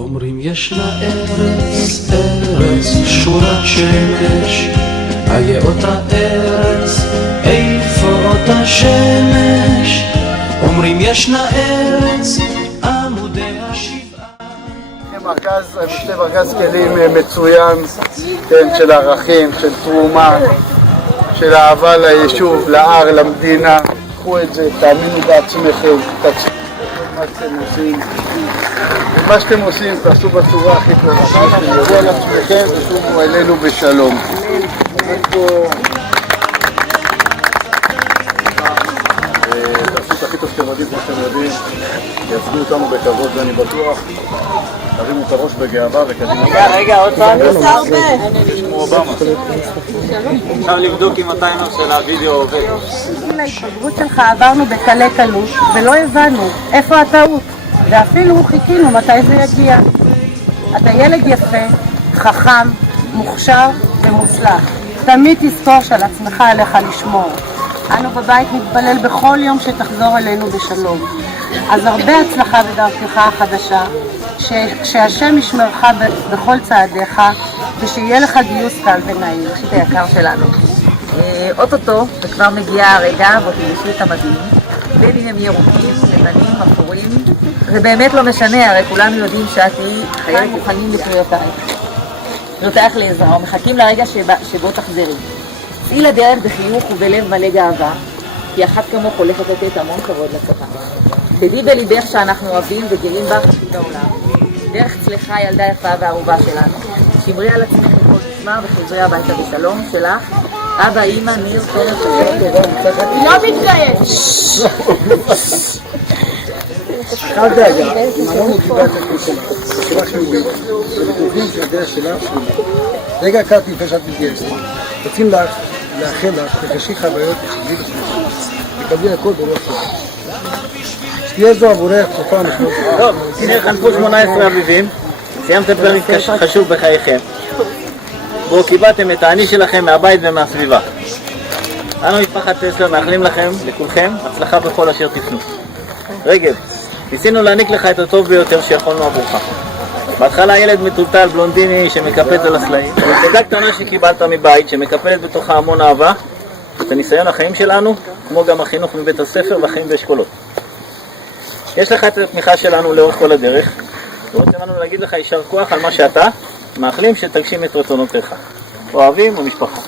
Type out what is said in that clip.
אומרים ישנה ארץ, ארץ שורת שמש, איה אותה ארץ, איפה אותה שמש? אומרים ישנה ארץ, עמודי השבעה. משנה מרכז כלים מצוין, כן, של ערכים, של תרומה, של אהבה ליישוב, לער, למדינה. קחו את זה, תאמינו בעצמכם, תעשו מה שאתם עושים. ומה שאתם עושים תעשו בצורה הכי טובה. תעשו על עצמכם ותשובו אלינו בשלום. תעשו את הכי טוב שאתם יודעים, כמו שאתם יודעים. יצגו אותנו בכבוד ואני בטוח. תרימו את הראש בגאווה וקדימה. רגע, עוד פעם. כמו אובמה. אפשר לבדוק אם הטיימר של הוידאו עובד. להתחברות שלך עברנו בקלי קלות ולא הבנו איפה הטעות, ואפילו חיכינו מתי זה יגיע. אתה ילד יפה, חכם, מוכשר ומוצלח. תמיד תזכור שעל עצמך עליך לשמור. אנו בבית נתפלל בכל יום שתחזור אלינו בשלום. אז הרבה הצלחה בדרכך החדשה, שהשם ישמרך בכל צעדיך, ושיהיה לך גיוס קל ונעים. את היקר שלנו. אוטוטו, וכבר מגיע הרגע, בו תלבשי את המדים, בין אם הם ירוקים, לבנים, אפורים, זה באמת לא משנה, הרי כולנו יודעים שאת תהיי חיילת מוכנים לקריאותייך. קריאותייך לעזרה, ומחכים לרגע שבו תחזרי. צאי לדרך בחיוך ובלב מלא גאווה, כי אחת כמוך הולכת לתת המון כבוד לצבא. תדעי בליבך שאנחנו אוהבים וגאים בך בעולם. דרך צלחה ילדה יפה והאהובה שלנו. שמרי על עצמך מכל משמר וחזרי הביתה בשלום שלך. אבא, אמא, ניר, תומר, לא מתגייס! אל דאגה, אמרנו קיבלת את זה בצורה חיובית, ובטוחים שהדרך שלך חיובית. רגע קט לפני שאת מתגייסת. רוצים לאחל לך, תקשי חוויות ושתגידי בשביל. תקבלי הכל ברוח שלך. שתהיה זו עבורך תקופה משמעות. טוב, הנה חלפו 18 אביבים, סיימתם פרק חשוב בחייכם. בו קיבלתם את העני שלכם מהבית ומהסביבה. אנו משפחת טסלר מאחלים לכם, לכולכם, הצלחה בכל אשר תפנו. רגב, ניסינו להעניק לך את הטוב ביותר שיכולנו עבורך. בהתחלה ילד מטולטל בלונדיני שמקפץ על הסלעים, ותודה קטנה שקיבלת מבית שמקפלת בתוכה המון אהבה, את הניסיון החיים שלנו, כמו גם החינוך מבית הספר והחיים באשכולות. יש לך את התמיכה שלנו לאורך כל הדרך, ורוצים לנו להגיד לך יישר כוח על מה שאתה, מאחלים שתגשים את רצונותיך. אוהבים ומשפחה.